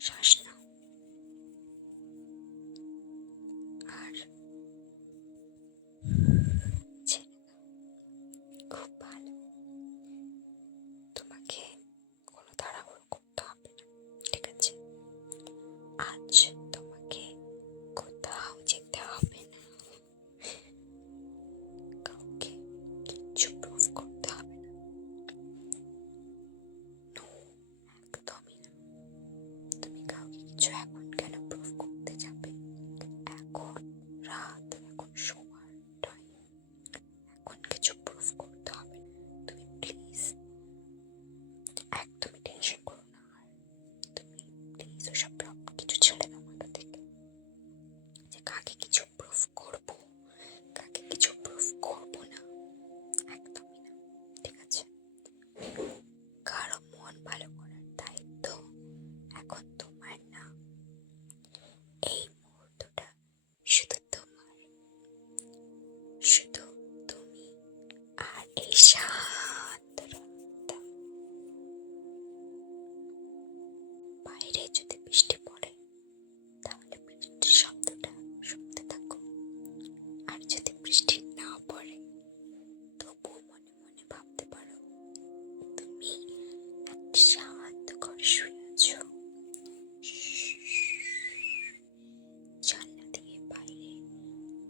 শ্বাস নাও আর ছেড়ে দাও। খুব ভালো। তোমাকে কোনো তাড়াহুড়ো করতে হবে না, ঠিক আছে? আজ তোমাকে কোথাও যেতে হবে না, কাউকে কিচ্ছু প্রুভ করতে হবে না। নো, একদমই না। তুমি কাউকে কিছু এখন কেন প্রুভ করতে যাবে? এখন রাত, এখন শোয়ার টাইম, এখন কিছু প্রুভ করতে হবে না। তুমি প্লিজ একদমই টেনশন করো না। আর তুমি প্লিজ ওসব কিছু ছেড়ে দাও মাথা থেকে, যে কাকে কিছু প্রুভ করবো, কাকে কিছু প্রুভ করবো না, একদমই না, ঠিক আছে? কারো মন ভালো করার দায়িত্ব এখন তোমার না। এই মুহূর্তটা শুধু তোমার, শুধু তুমি আর এই শান্ত রাতটা। বাইরে যদি বৃষ্টি পড়ে তাহলে বৃষ্টির শব্দটা শুনতে থাকো, আর যদি বৃষ্টি না পড়ে তবুও মনে মনে ভাবতে পারো তুমি একটা শান্ত ঘরে শুয়ে আছো। জানলা দিয়ে বাইরে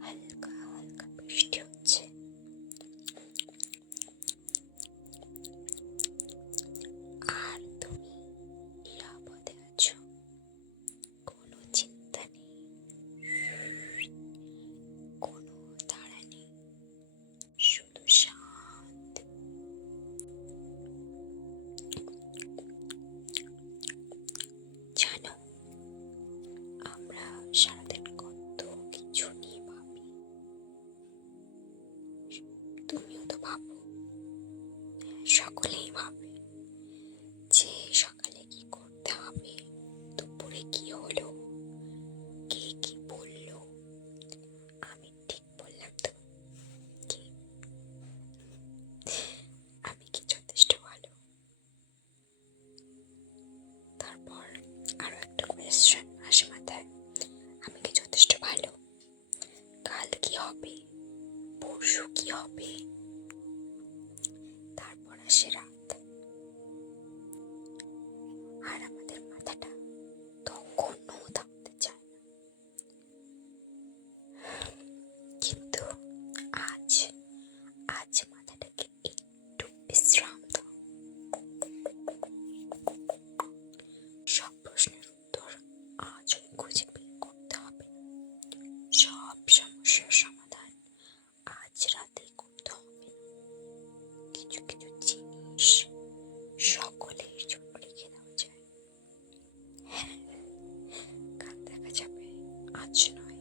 হালকা হালকা বৃষ্টি হচ্ছে, আর তুমি নিরাপদে আছো। কোনো চিন্তা নেই, কোনো তাড়া নেই, শুধু শান্ত। জানো, আমরা সারাদিন কত কিছু নিয়ে ভাবি। তুমিও তো ভাবো, সকলেই ভাবে যে সকালে কি করতে হবে, দুপুরে কি হলো, কে কি বললো। আমি ঠিক বললাম তো? কি আমি কি যথেষ্ট ভালো? তারপর আরো একটা কোয়েশ্চেন আসে মাথায়, আমি কি যথেষ্ট ভালো? কাল কি হবে, পরশু কি হবে? তারপর আসে রাত, আর আমাদের মাথাটা তখনও থামতে চায় না। কিন্তু আজ আজ মাথাটাকে একটু বিশ্রাম দাও। সব প্রশ্নের উত্তর আজ খুঁজে বের করতে হবে না, সব সমস্যার সমাধান আজ রাতেই করতে হবে না। কিছু কিছু জিনিস সকলের জন্য রেখে দেওয়া যায়। হ্যাঁ, কাল দেখা যাবে, আজ নয়।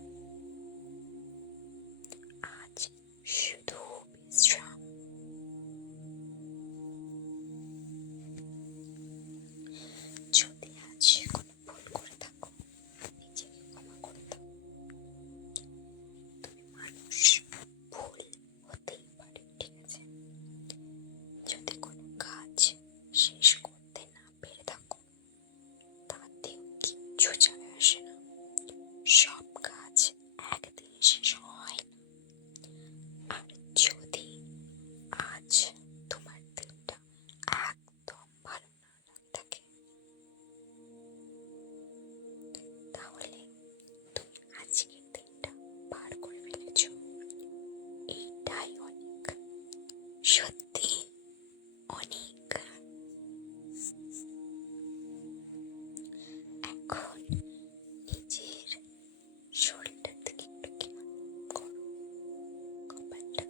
আজ শুধু বিশ্রাম। যদি আজ কোনো ভুল করে থাকো, নিজেকে ক্ষমা করে দাও। তুমি মানুষ, ভুল হতেই পারে, ঠিক আছে? যদি কোনো কাজ শেষ করতে না পেরে থাকো, তাতেও কিচ্ছু যায় আসে না। সব কাজ একদিনে শেষ হয় না। আর যদি আজ তোমার দিনটা একদম ভালো না লাগে থাকে, তাহলে তুমি আজকের দিনটা পার করে ফেলেছ, এইটাই অনেক, সত্যি অনেক। এখন নিজের শরীরটার দিকে একটু খেয়াল করো, কপালটা।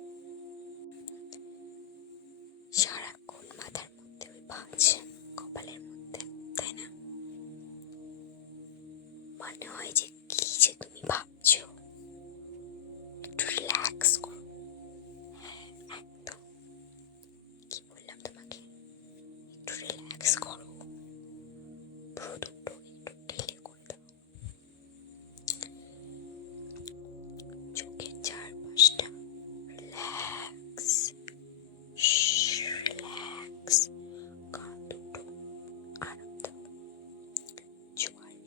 সারাক্ষণ মাথার মধ্যে ওই ভাঁজ, কপালের মধ্যে, তাই না? মনে হয় যে কি যে তুমি ভাবছো। একটু রিল্যাক্স করো। হ্যাঁ, একদম। কি বললাম তোমাকে? একটু রিল্যাক্স করো, ভ্রু দুটো একটু ঢিলে করে দাও, চোখের চারপাশটা রিল্যাক্স, রিল্যাক্স, কান দুটো আরাম দাও, চোয়াল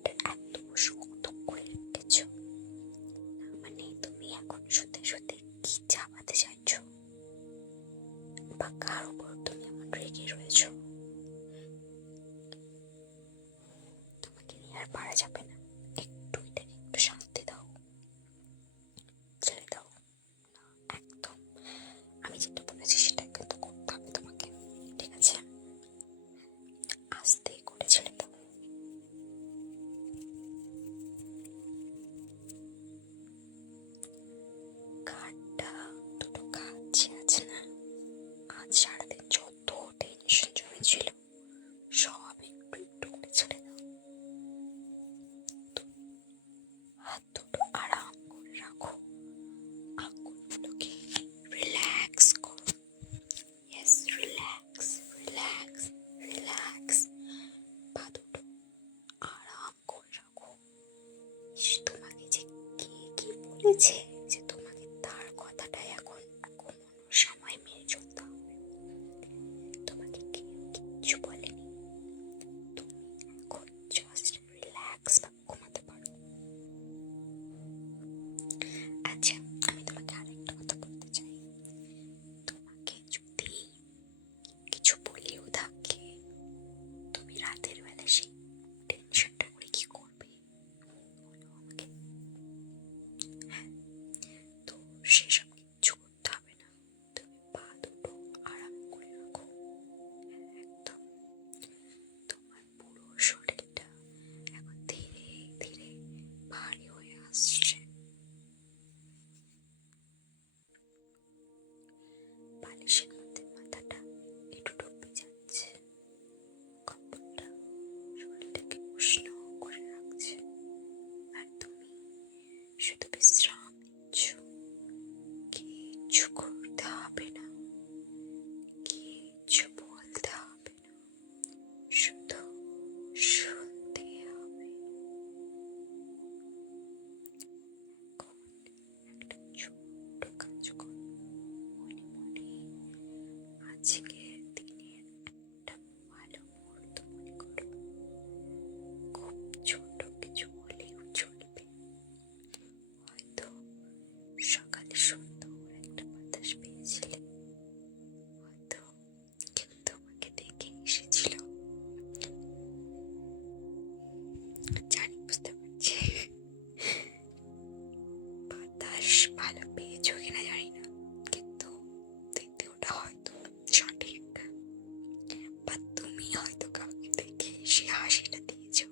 বা তুমি হয়তো কাউকে দেখে সে হাসিটা দিয়েছো,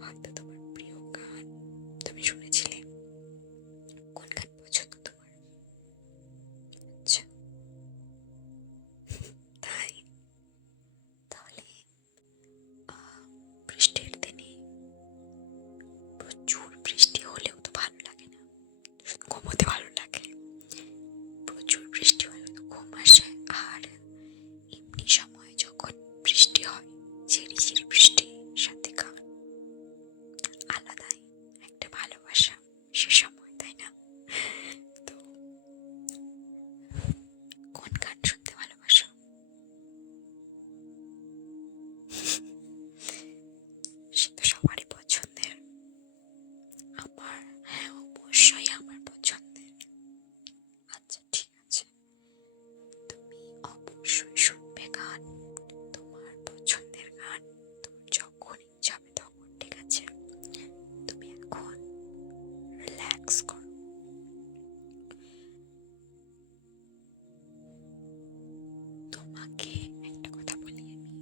হয়তো তোমার প্রিয় গান তুমি শুনেছিলে। কোন গান পছন্দ তোমার? আচ্ছা, তাই? তাহলে বৃষ্টির দিনে প্রচুর বৃষ্টি হলেও তো ভালো লাগে না, শুধু ঘুমোতে ভালো লাগে। প্রচুর বৃষ্টি হলে তো ঘুম আসে। আর এমনি সময় যখন বৃষ্টি হয়, ঝিরি ঝিরি বৃষ্টি, সাথে গান, আলাদাই একটা ভালোবাসা সে সময়, তাই না? তো কোন গান শুনতে ভালোবাসো? সে তো সবারই পছন্দের। আমার, হ্যাঁ, অবশ্যই আমার পছন্দের। আচ্ছা, ঠিক আছে, তুমি অবশ্যই শুনবে গান, তোমার পছন্দের গান, তুমি যখন ইচ্ছা হবে তখন, ঠিক আছে? তুমি এখন রিল্যাক্স করো। তোমাকে একটা কথা বলি, আমি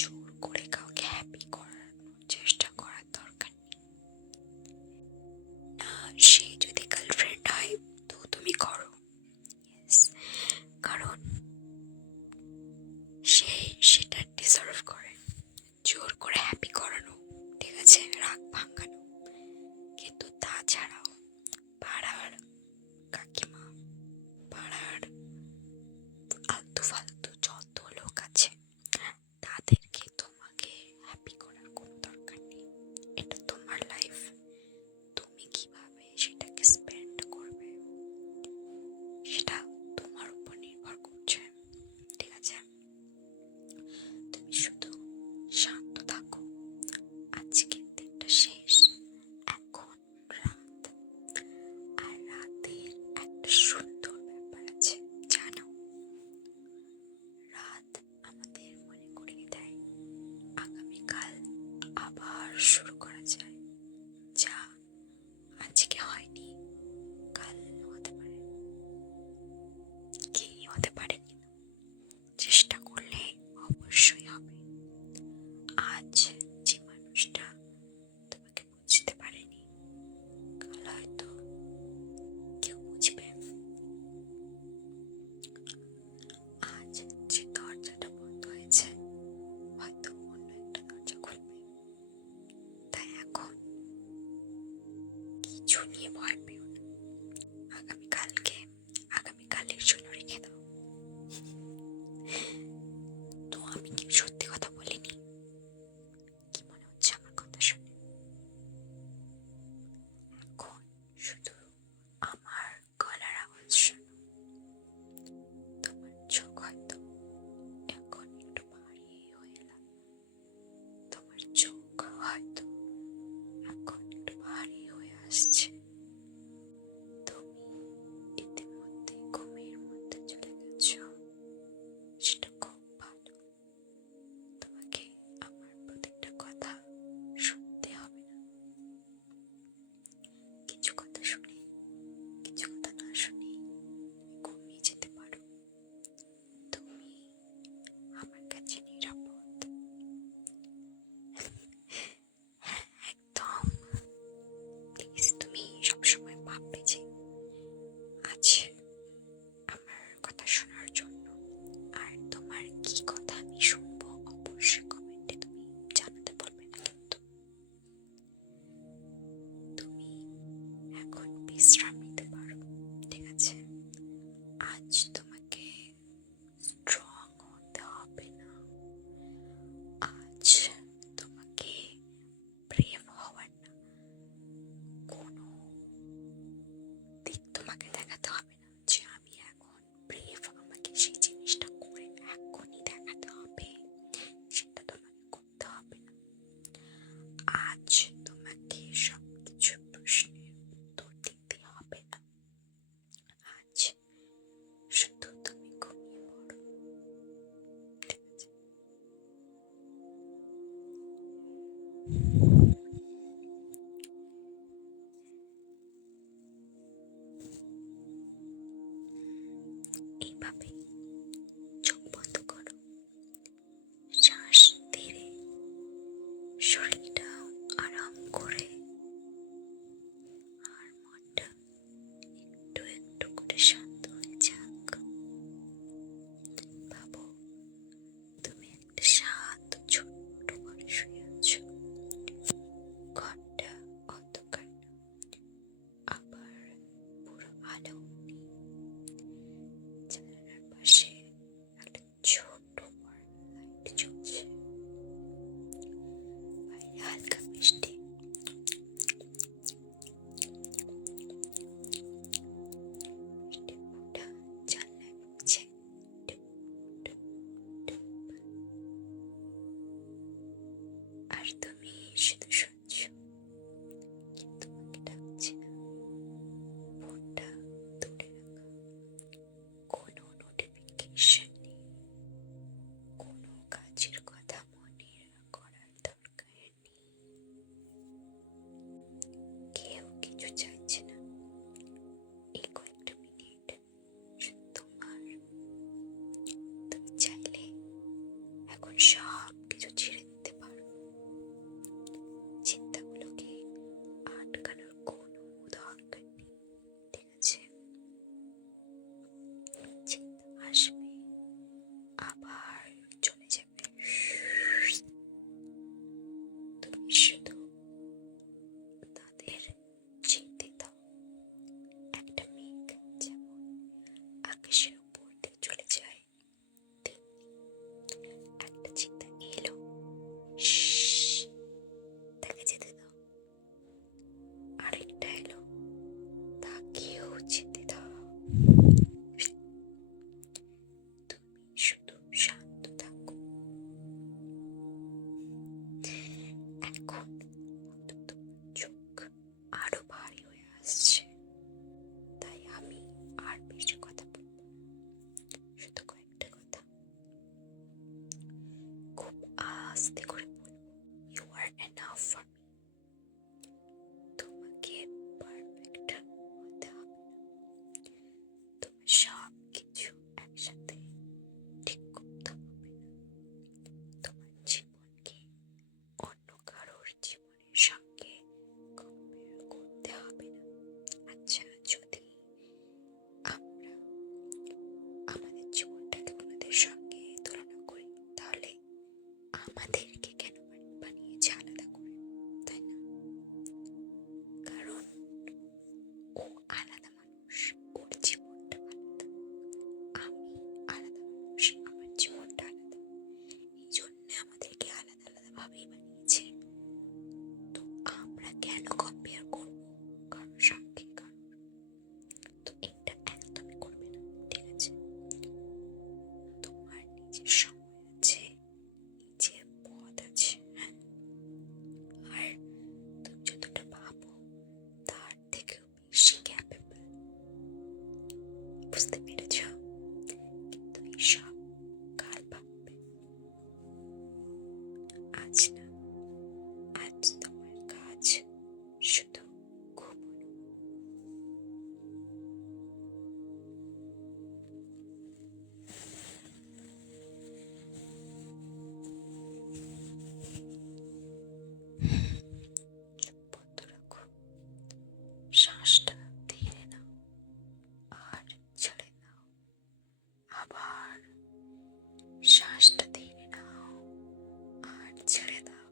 জোর করে কাউকে হ্যাপি করানোর চেষ্টা করার দরকার নেই। না, সে যদি গার্লফ্রেন্ড হয় তো তুমি করো, ইয়েস, কারণ সে সেটা ডিজার্ভ করে, জোর করে হ্যাপি করানো, ঠিক আছে, রাগ ভাঙানো। কিন্তু তাছাড়াও পাড়ার কাকিমা, পাড়ার আলতু ফালতু যত লোক আছে, তাদেরকে তোমাকে হ্যাপি করার কোনো দরকার নেই। এটা তোমার লাইফ, তুমি কিভাবে সেটাকে স্পেন্ড করবে সেটা তোমার উপর নির্ভর করছে, ঠিক আছে? তুমি শুধু শান্ত থাকো। আজকের দিনটা শেষ, এখন রাত। আর রাতের একটা সুন্দর ব্যাপার আছে, জানো? রাত আমাদের মনে করিয়ে দেয় আগামীকাল আবার শুরু করা যায়। যা আজকে হয়নি কাল হতে পারে, কি হতে পারে, কিন্তু চেষ্টা করলে অবশ্যই হবে। আজ যে মানুষটা তোমাকে বুঝতে পারেনি, কাল হয়তো কেউ বুঝবে। আজ যে দরজাটা বন্ধ হয়েছে, হয়তো অন্য একটা দরজা খুলবে, তাই শুধু শুনছ, তোমাকে ডাকছি না। ফোনটা দূরে রাখা, কোনো নোটিফিকেশন নেই, কোনো কাজের কথা মনে করার দরকার নেই। কেউ কিছু চাইছে না। এই কয়েকটা মিনিট শুধু তোমার। তুমি চাইলে এখন সব কিছু ছেড়ে দিতে পারো। চিন্তাগুলোকে আটকানোর কোনো দরকার নেই, ঠিক আছে? চিন্তা আসবে, আবার চলে যাবে। তুমি শুধু তাদের যেতে দাও। একটা মেঘ যেমন আকাশের উপর দিয়ে চলে যায়, একটা চিন্তা এলো, তাকে যেতে দাও। আরেকটা এলো, তাকেও যেতে দাও। তুমি শুধু শান্ত থাকো। এখন তোমার চোখ আরো ভারী হয়ে আসছে, তাই আমি আর বেশি কথা বলবো না। শুধু কয়েকটা কথা খুব আস্তে করে বলবো। You are enough for me. তোমাকে পারফেক্ট হতে হবে না। তোমার সব কিছু একসাথে ঠিক করতে হবে না। তোমার জীবনকে অন্য কারোর জীবনের সঙ্গে কম্পেয়ার করতে হবে না। আচ্ছা, যদি আমরা আমাদের জীবনটাকে অন্যদের সঙ্গে তুলনা করি, তাহলে আমাদেরকে কেন বানিয়েছে আলাদা করে, তাই না? কারণ ও আলাদা মানুষ, ওর জীবনটা আলাদা। আমি আলাদা মানুষ, আমার জীবনটা আলাদা। এই জন্য আমাদেরকে আলাদা আলাদা ভাবেই বানিয়েছে। তো আমরা কেন কম্পেয়ার করবো কারোর সঙ্গে কারোর? তো এটা একদমই করবে না, ঠিক আছে? তোমার নিজের সময় আছে, নিজের পথ আছে, হ্যাঁ? আর তুমি যতটা ভাবো তার থেকেও বেশি ক্যাপেবল, বুঝতে পেরেছ? কিন্তু এইসব কাল ভাববে। আজ না, আজ তোমার কাজ শুধু ঘুমানো। বন্ধ রাখো, শ্বাসটা ধীরে নাও আর ছেড়ে দাও। আবার শ্বাসটা ধীরে নাও আর ছেড়ে দাও।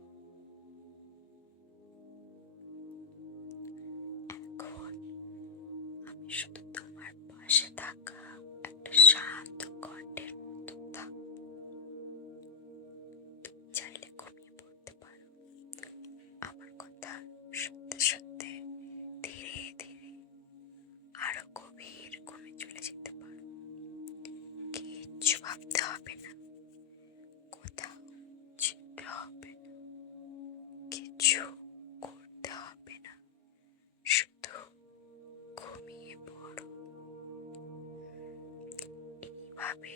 এখন আমি শুধু তোমার পাশে থাকা একটা শান্ত কণ্ঠের মতো থাকবো। তুমি চাইলে ঘুমিয়ে পড়তে পারো। আমার কথা শুনতে শুনতে ধীরে ধীরে আরো গভীর ঘুমে চলে যেতে পারো। কিচ্ছু ভাবতে হবে না, কোথাও যেতে হবে না, কিছু করতে হবে না, শুধু ঘুমিয়ে পড়ো। এইভাবে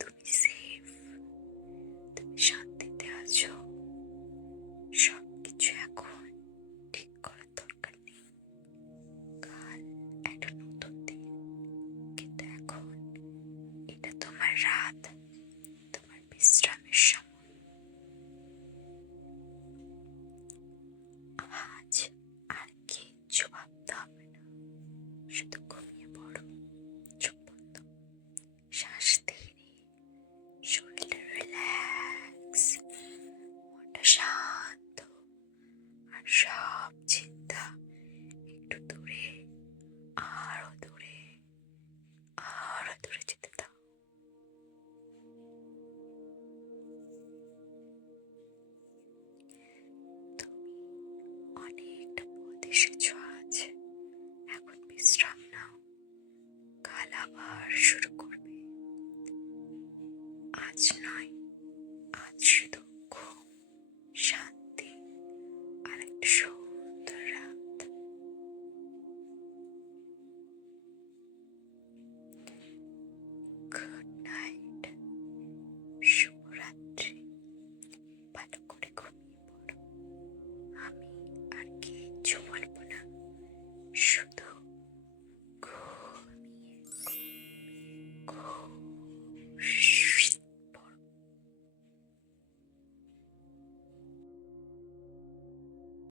তুমি সেফ, তুমি শান্তিতে আছো। সবকিছু এখন ঠিক করার দরকার নেই। কাল একটা নতুন দিন, কিন্তু এখন এটা তোমার রাত।